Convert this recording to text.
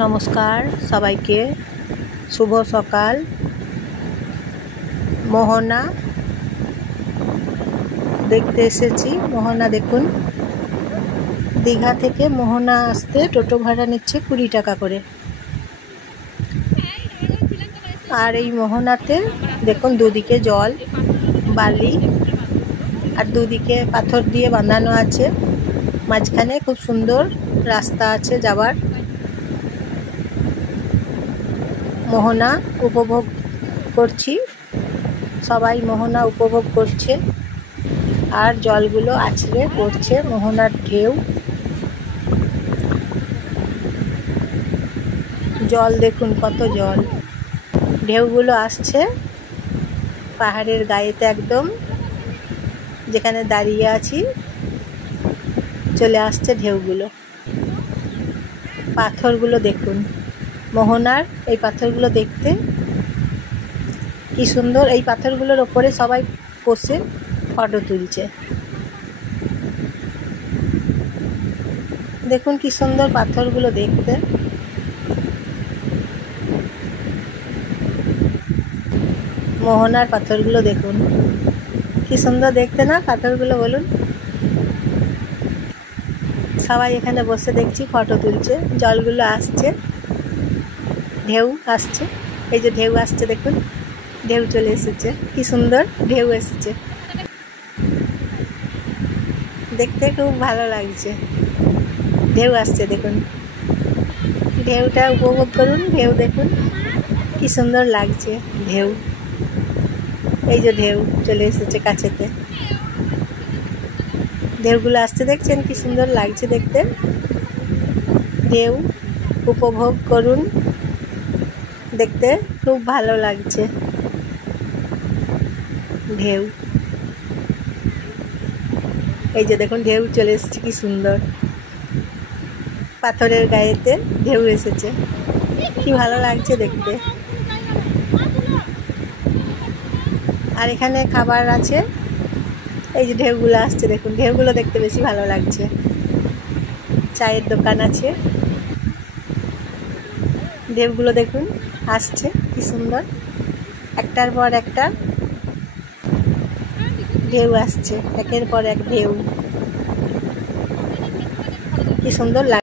নমস্কার সবাইকে, শুভ সকাল। মোহনা দেখতে এসেছি। মোহনা দেখুন, দীঘা থেকে মোহনা আসতে টোটো ভাড়া নিচ্ছে 20 টাকা করে। আর এই মোহনাতে দেখুন দুদিকে জল, বালি আর দুদিকে পাথর দিয়ে বাঁধানো আছে। মাঝখানে খুব সুন্দর রাস্তা আছে যাবার। মোহনা উপভোগ করছি, সবাই মোহনা উপভোগ করছে। আর জলগুলো আছড়ে পড়ছে, মোহনার ঢেউ। জল দেখুন, কত জল, ঢেউগুলো আসছে পাহাড়ের গায়েতে, একদম যেখানে দাঁড়িয়ে আছি চলে আসছে ঢেউগুলো। পাথরগুলো দেখুন, মোহনার এই পাথরগুলো দেখতে কি সুন্দর। এই পাথরগুলোর ওপরে সবাই বসে ফটো তুলছে। দেখুন কি সুন্দর পাথরগুলো দেখতে। মোহনার পাথরগুলো দেখুন, কি সুন্দর দেখতে না পাথরগুলো, বলুন। সবাই এখানে বসে দেখছি ফটো তুলছে। জলগুলো আসছে, ঢেউ আসছে, এই যে ঢেউ আসছে দেখুন, ঢেউ চলে এসেছে, কি সুন্দর ঢেউ এসেছে। দেখতে খুব ভালো লাগছে, ঢেউ আসছে দেখুন। ঢেউটা উপভোগ করুন, ঢেউ দেখুন কি সুন্দর লাগছে ঢেউ। এই যে ঢেউ চলে এসেছে কাছেতে, ঢেউগুলো আসছে দেখছেন, কি সুন্দর লাগছে দেখতে। ঢেউ উপভোগ করুন, দেখতে খুব ভালো লাগছে ঢেউ। এই যে দেখুন ঢেউ চলে এসেছে, কি সুন্দর পাথরের গায়েতে ঢেউ এসেছে, কি ভালো লাগছে দেখতে। আর এখানে খাবার আছে, এই যে ঢেউগুলো আসছে দেখুন, ঢেউগুলো দেখতে বেশি ভালো লাগছে। চায়ের দোকান আছে, ঢেউগুলো দেখুন আসছে, কি সুন্দর, একটার পর একটা ঢেউ আসছে, একের পর এক ঢেউ, কি সুন্দর লাগছে।